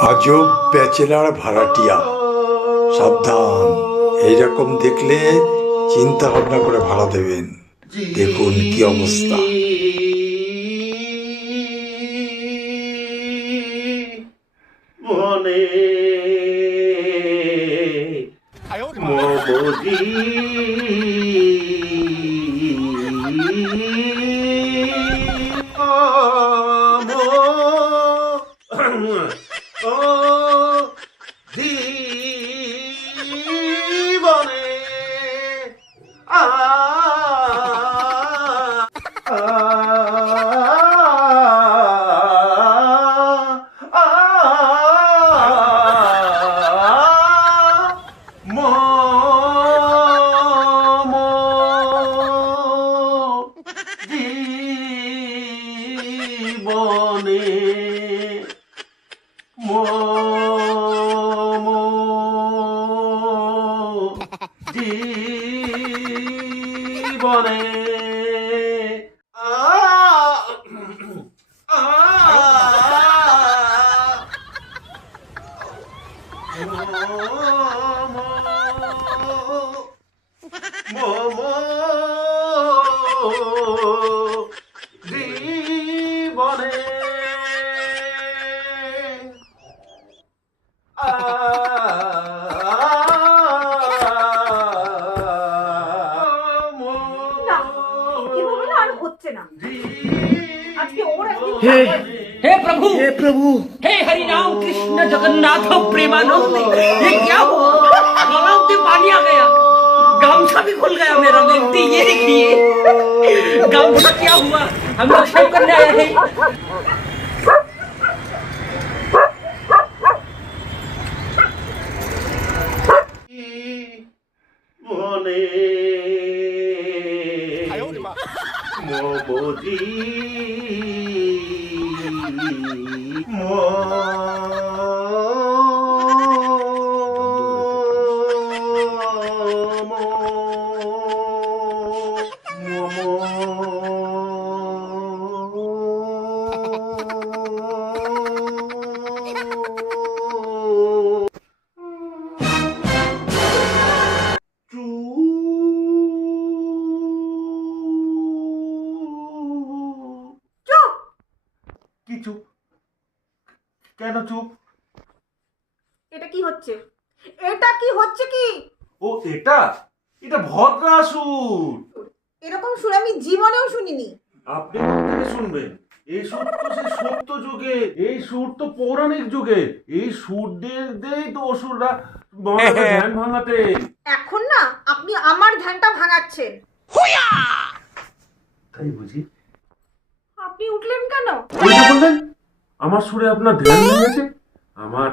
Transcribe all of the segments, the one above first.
আজব ব্যাচেলার ভাড়াটিয়া। সাবধান। এইরকম দেখলে চিন্তা ভাবনা করে ভাড়া দেবেন। দেখুন কি অবস্থা। মনে মমজি। জীবনে हे हे प्रभु। हे प्रभु। हे हरि राम कृष्ण जगन्नाथ प्रेमानंद ये क्या हुआ? से पानी आ गया। गामछा भी खुल गया मेरा देखते ये देखिए। गामछा क्या हुआ? हम लोग करने आए थे। ও এটা? এটা ভদ্রাসুর এরকম সুর আমি জীবনেও শুনিনি। আপনি কোথেকে শুনবেন? এই সুর তো সেই সত্য যুগে এই সুর তো পৌরাণিক যুগে। এই সুর দিয়ে তো অসুররা ধ্যান ভাঙাতে। এখন না আপনি আমার ধ্যানটা ভাঙাচ্ছেন। তাই বুঝি? আপনি উঠলেন কেন? বললেন আমার সুরে আপনার ধ্যান ভেঙেছে? আমার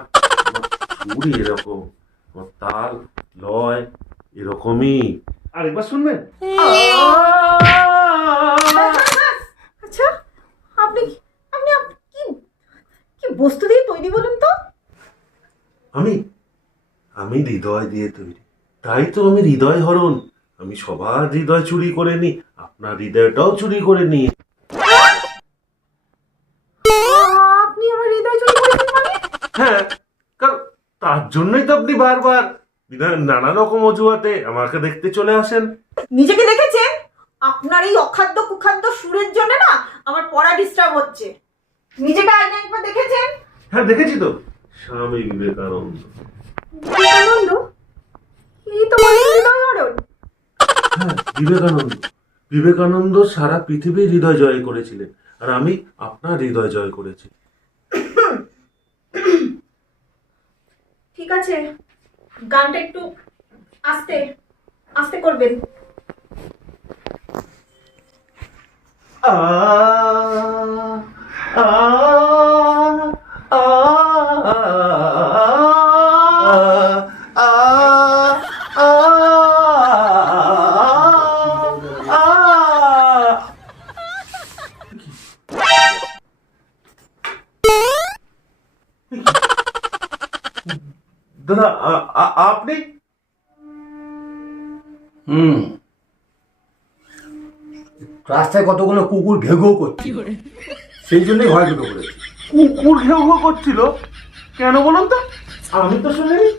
আমার সুরই এরকম আমার তাল লয় এরকমই। আরেকবার শুনবেন? আচ্ছা আপনি আপনি কি কি বস্তু দিয়ে তৈরি বলুন তো? আমি আমি হৃদয় দিয়ে তৈরি। তাই তো আমি হৃদয় হরণ। আমি সবার হৃদয় চুরি করে নি আপনার হৃদয়টাও চুরি করে নি আপনি আমার হৃদয় চুরি মানে? হ্যাঁ কারণ তার জন্যই তো আপনি বারবার নানা রকম অজুহাতে আমাকে দেখতে চলে আসেন। নিজেকে দেখেছেন? আপনার এই অখাদ্য কুখাদ্য সুরের জন্য না আমার পড়া ডিস্টার্ব হচ্ছে। নিজেকে আয়না একবার দেখেছেন? হ্যাঁ দেখেছি তো। স্বামী বিবেকানন্দ। বিবেকানন্দ? এই তো মানে হ্যাঁ বিবেকানন্দ। বিবেকানন্দ সারা পৃথিবীর হৃদয় জয় করেছিলেন। আর আমি আপনার হৃদয় জয় করেছি। ঠিক আছে। গানটা একটু আস্তে আস্তে করবেন। আ আ রাস্তায় কতগুলো কুকুর ঘেঘো করছে সেই জন্যই ভয় দুটো করেছি। কুকুর ঘেউ ঘেউ করছিল? কেন বলুন তো? আমি তো শুনিনি।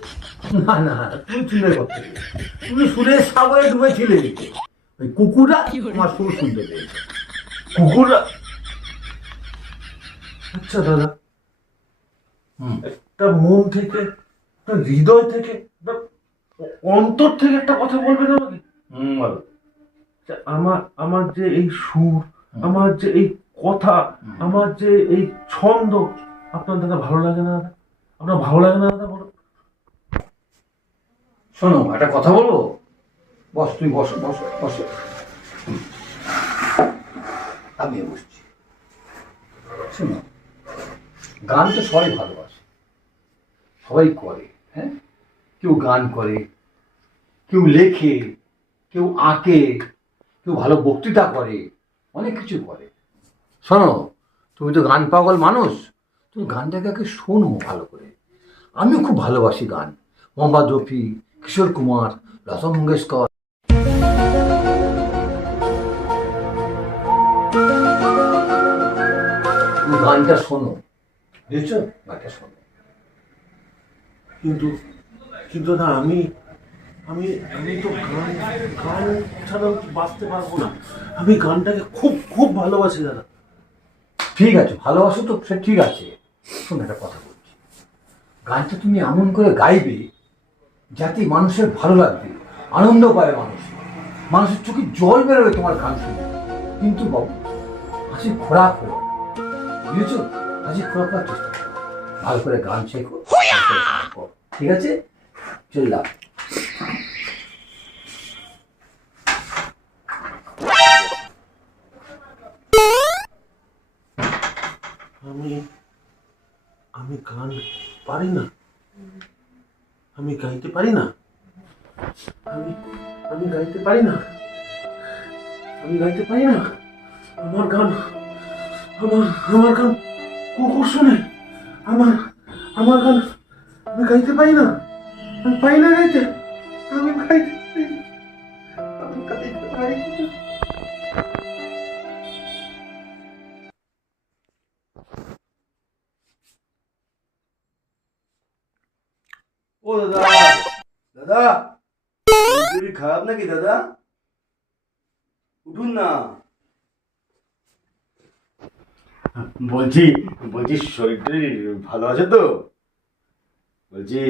না না তুই চুলের কথা তুমি সুরের সাগরে ডুবেছিলে। ওই কুকুররা তোমার সুর শুনতে পেয়েছে। কুকুর আচ্ছা দাদা। হুম। একটা মন থেকে একটা হৃদয় থেকে একটা অন্তর থেকে একটা কথা বলবেন আমাকে? হুম আমার আমার যে এই সুর আমার যে এই কথা আমার যে এই ছন্দ আপনার দাদা ভালো লাগে না দাদা? আপনার ভালো লাগে না দাদা বলো। শোনো একটা কথা বলব? বস তুই বসো বসো বসো। আমি বসছি। শোনো গান তো সবাই ভালোবাসে। সবাই করে হ্যাঁ? কেউ গান করে কেউ লেখে কেউ আঁকে। কেউ ভালো বক্তৃতা করে, অনেক কিছু করে। শোনো, তুমি তো গান পাগল মানুষ, তুমি গানটাকে আগে শোনো ভালো করে। আমিও খুব ভালোবাসি গান। মোহাম্মদ রফি কিশোর কুমার, লতা মঙ্গেশকর। গানটা শোনো। বুঝেছ? গানটা শোনো। কিন্তু কিন্তু না, আমি আমি আমি তো গান গান ছাড়া বাঁচতে পারব না। আমি গানটাকে খুব খুব ভালোবাসি দাদা। ঠিক আছে ভালোবাসো তো সে ঠিক আছে। শোনো একটা কথা বলছি। গানটা তুমি এমন করে গাইবে যাতে মানুষের ভালো লাগবে আনন্দ পায় মানুষ। মানুষের চোখে জল বেরোবে তোমার গান শুনে। কিন্তু বাবু হাসি খোরাক হলো বুঝেছ? হাসি খোরাক হওয়ার চেষ্টা করো। ভালো করে গান শেখো। ঠিক আছে? চললাম আমি গান পারি না। আমি গাইতে পারি না। আমি আমি গাইতে পারি না। আমি গাইতে পারি না। আমার গান, আমার আমার গান কুকুর শুনে আমার আমার গান আমি গাইতে পারি না। আমি পাই না গাইতে। ও দাদা। দাদা, শরীর খারাপ নাকি দাদা? উঠুন না। বলছি বলছি শরীরটা ভালো আছে তো? বলছি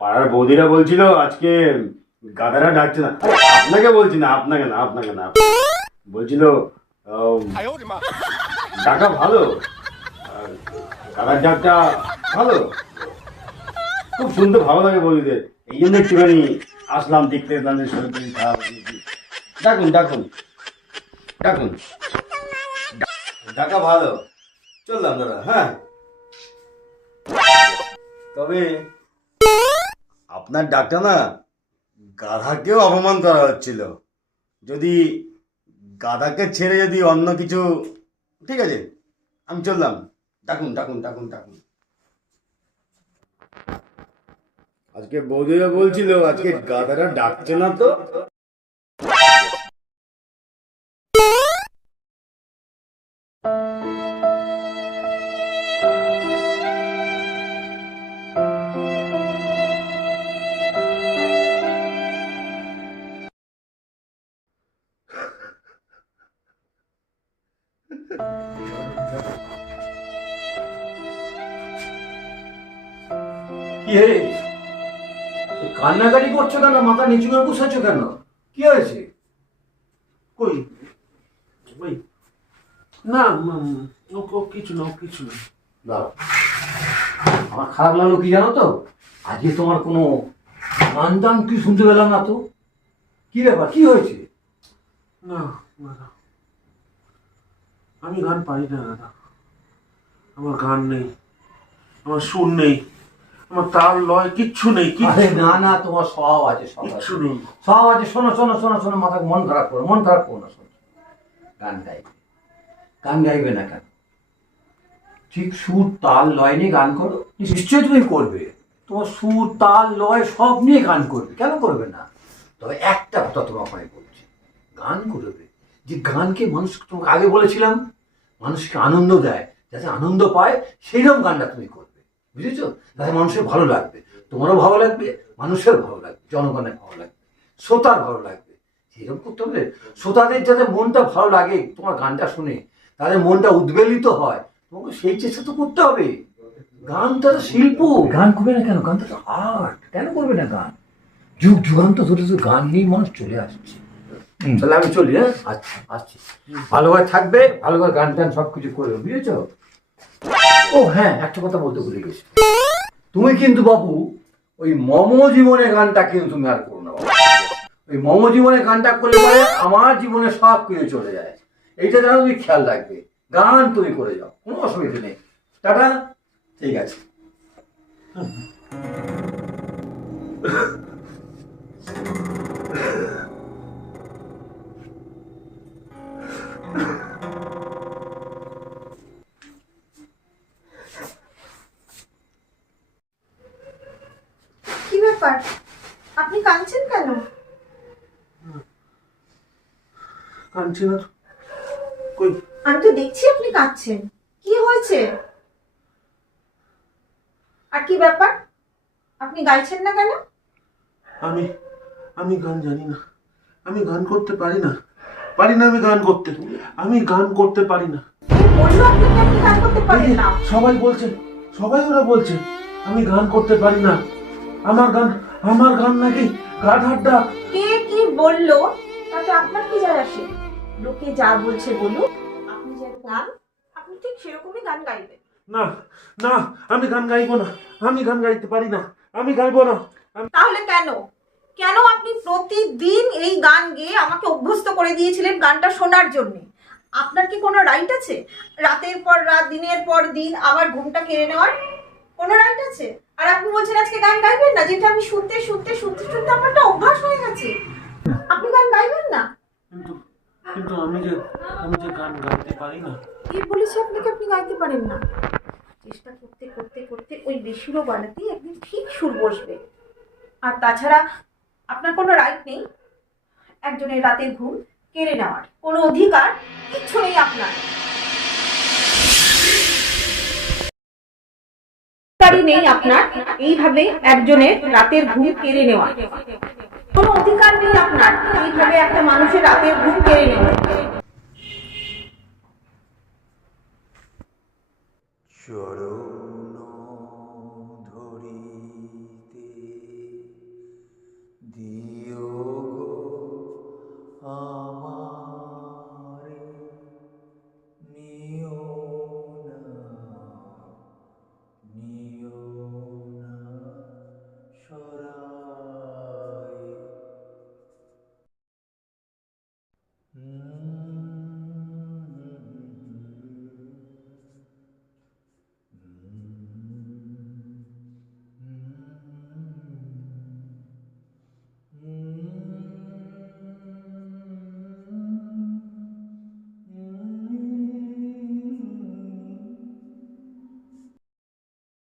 পাড়ার বৌদিরা বলছিল আজকে গাদারা ডাকছে না। আপনাকে বলছি না, আপনাকে না আপনাকে না। বলছিল ডাকা ভালো। গাদার ডাকটা ভালো? খুব সুন্দর ভালো লাগে বৌদিদের এই জন্য একটুখানি আসলাম দেখতে তাদের শরীর খারাপ। ডাকুন ডাকুন ডাকুন। ডাকা ভালো। চললাম দাদা হ্যাঁ। তবে আপনার ডাকটা না গাধাকেও অপমান করা হচ্ছিল। যদি গাধাকে ছেড়ে যদি অন্য কিছু ঠিক আছে আমি চললাম। ডাকুন ডাকুন ডাকুন ডাকুন। আজকে বৌদিরা বলছিল আজকে গাধাটা ডাকছে না তো। কান্নাকাটি করছ কেন? মাথা নিচু করে বসেছো কেন? কি হয়েছে? কই? ওই না ও কিছু না কিছু না। দাঁড়াও। আমার খারাপ লাগল কি জানো তো? আজকে তোমার কোনো গান টান কি শুনতে পেলাম না তো? কি ব্যাপার? কি হয়েছে? না না। আমি গান পারি না দাদা। আমার গান নেই। আমার সুর নেই। তাল লয় কিচ্ছু নেই না না তোমার সব আছে সব কিচ্ছু আছে নেই। সব আছে শোনো শোনো শোনো শোনো মাথা মন খারাপ করো মন খারাপ করো না শোনো। গান গাইবে। গান গাইবে না কেন? ঠিক সুর তাল লয় নিয়ে গান করো। নিশ্চয়ই তুমি করবে। তোমার সুর তাল লয় সব নিয়ে গান করবে। কেন করবে না? তবে একটা কথা তোমাকে আমি বলছি। গান করবে। যে গানকে মানুষ তোমাকে আগে বলেছিলাম মানুষকে আনন্দ দেয় যাতে আনন্দ পায় সেইরকম গানটা তুমি করবে বুঝেছ? যাতে মানুষের ভালো লাগবে। তোমারও ভালো লাগবে মানুষের ভালো লাগবে জনগণের ভালো লাগবে শ্রোতার ভালো লাগবে। সেরকম করতে হবে। শ্রোতাদের যাতে মনটা ভালো লাগে তোমার গানটা শুনে তাদের মনটা উদ্বেলিত হয় তোমাকে সেই চেষ্টা তো করতে হবে। গানটা তো শিল্প। গান করবে না কেন? গানটা তো আর্ট কেন করবে না গান? যুগ যুগান্ত ধরে তো গান নিয়েই মানুষ চলে আসছে। তাহলে আমি চলি হ্যাঁ? আচ্ছা আসছি। ভালোভাবে থাকবে ভালোভাবে গান টান সব কিছু করবে বুঝেছ? ও হ্যাঁ একটা কথা বলতে ভুলে গেছি। তুমি কিন্তু বাবু ওই মম জীবনে গানটা কিন্তু তুমি আর করো না ওই মম জীবনে গানটা করলে পরে আমার জীবনে সব কিছু চলে যায়। এইটা যেন তুমি খেয়াল রাখবে। গান তুমি করে যাও, কোনো অসুবিধা নেই। টাটা, ঠিক আছে। কি ব্যাপার? আপনি কাঁদছেন কেন? কাঁদছি না কই? আমি তো দেখছি আপনি কাঁদছেন। কি হয়েছে? আর কি ব্যাপার? আপনি গাইছেন না কেন? আমি আমি গান জানি না। আমি গান করতে পারি না। পারি না আমি গান করতে। আমি গান করতে পারি না? সবাই বলছে সবাই ওরা বলছে আমি গান করতে পারি না। আমার গান আমার গান নাকি ডাক কে কি বলল তাতে আপনার কি যায় আসে? লোকে যা বলছে বলুক আপনি যে গান আপনি ঠিক সেরকমই গান গাইবেন। না না আমি গান গাইবো না আমি গান গাইতে পারি না আমি গাইবো না। তাহলে কেন? কেন আপনি প্রতিদিন এই গান গেয়ে আমাকে অভ্যস্ত করে দিয়েছিলেন গানটা শোনার জন্য? আপনার কি কোনো রাইট আছে? রাতের পর রাত দিনের পর দিন আবার ঘুমটা কেড়ে নেওয়ার কোনো রাইট আছে? আর আপনি বলছেন আজকে গান গাইবেন না? যেটা আমি শুনতে শুনতে শুনতে শুনতে আমার একটা অভ্যাস হয়ে গেছে। আপনি গান গাইবেন না? কিন্তু কিন্তু আমি যে আমি যে গান গাইতে পারি না। কে বলেছে আপনাকে আপনি গাইতে পারেন না? চেষ্টা করতে করতে করতে ওই বেসুরো গলাতেই একদিন ঠিক সুর বসবে। আর তাছাড়া আপনার কোনো রাইট নেই। একজনের রাতের ঘুম কেড়ে নেওয়ার কোনো অধিকার কিচ্ছু নেই আপনার। অধিকারই নেই আপনার। এইভাবে একজনের রাতের ঘুম কেড়ে নেওয়া। কোনো অধিকার নেই আপনার। এইভাবে একটা মানুষের রাতের ঘুম কেড়ে নেওয়া। চরণ